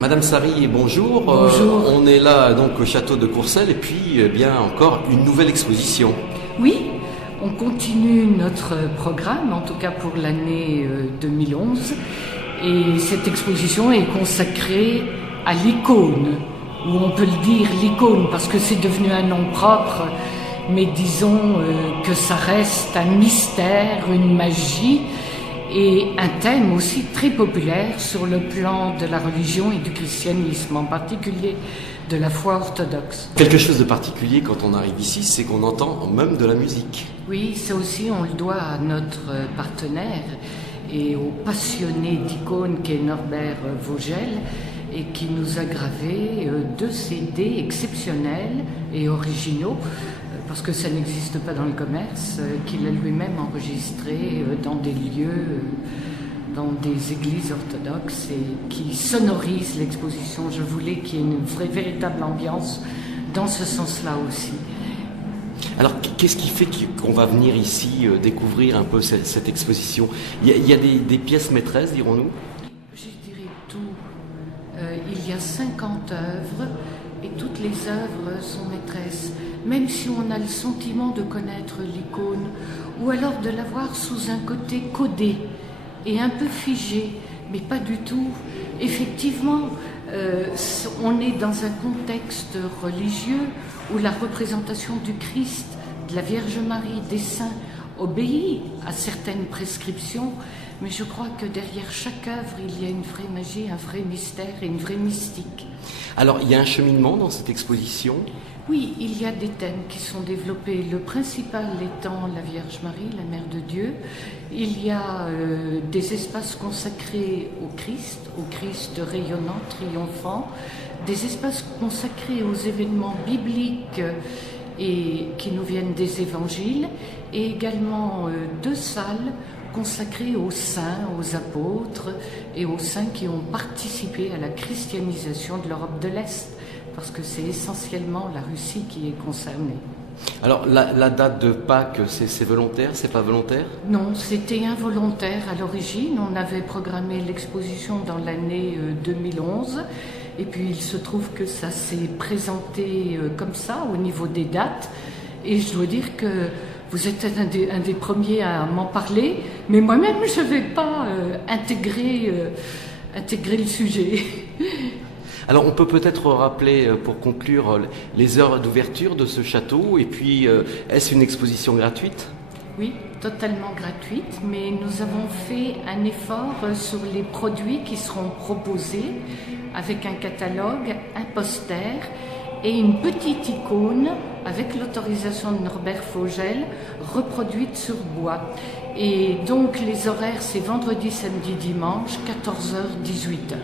Madame Sari, bonjour. Bonjour. On est là donc au château de Courcelles et puis bien encore une nouvelle exposition. Oui, on continue notre programme, en tout cas pour l'année 2011. Et cette exposition est consacrée à l'icône, ou on peut le dire l'icône parce que c'est devenu un nom propre, mais disons que ça reste un mystère, une magie et un thème aussi très populaire sur le plan de la religion et du christianisme, en particulier de la foi orthodoxe. Quelque chose de particulier quand on arrive ici, c'est qu'on entend même de la musique. Oui, ça aussi on le doit à notre partenaire et au passionné d'icônes qu'est Norbert Vogel et qui nous a gravé deux CD exceptionnels et originaux parce que ça n'existe pas dans le commerce, qu'il a lui-même enregistré dans des lieux, dans des églises orthodoxes et qui sonorise l'exposition. Je voulais qu'il y ait une vraie, véritable ambiance dans ce sens-là aussi. Alors qu'est-ce qui fait qu'on va venir ici découvrir un peu cette exposition? Il y a des pièces maîtresses, dirons-nous? Je dirais tout. Il y a 50 œuvres et toutes les œuvres sont maîtresses. Même si on a le sentiment de connaître l'icône ou alors de la voir sous un côté codé et un peu figé, mais pas du tout. Effectivement, on est dans un contexte religieux où la représentation du Christ, de la Vierge Marie, des saints obéit à certaines prescriptions, mais je crois que derrière chaque œuvre, il y a une vraie magie, un vrai mystère et une vraie mystique. Alors il y a un cheminement dans cette exposition? Oui, il y a des thèmes qui sont développés, le principal étant la Vierge Marie, la Mère de Dieu. Il y a des espaces consacrés au Christ rayonnant, triomphant, des espaces consacrés aux événements bibliques et qui nous viennent des évangiles, et également deux salles consacrées aux saints, aux apôtres et aux saints qui ont participé à la christianisation de l'Europe de l'Est, parce que c'est essentiellement la Russie qui est concernée. Alors la date de Pâques, c'est volontaire, c'est pas volontaire? Non, c'était involontaire à l'origine. On avait programmé l'exposition dans l'année 2011 et puis il se trouve que ça s'est présenté comme ça au niveau des dates, et je dois dire que vous êtes un des premiers à m'en parler, mais moi-même je ne vais pas intégrer le sujet. Alors on peut peut-être rappeler pour conclure les heures d'ouverture de ce château et puis est-ce une exposition gratuite? Oui, totalement gratuite, mais nous avons fait un effort sur les produits qui seront proposés avec un catalogue, un poster et une petite icône avec l'autorisation de Norbert Vogel reproduite sur bois. Et donc les horaires, c'est vendredi, samedi, dimanche, 14h, 18h.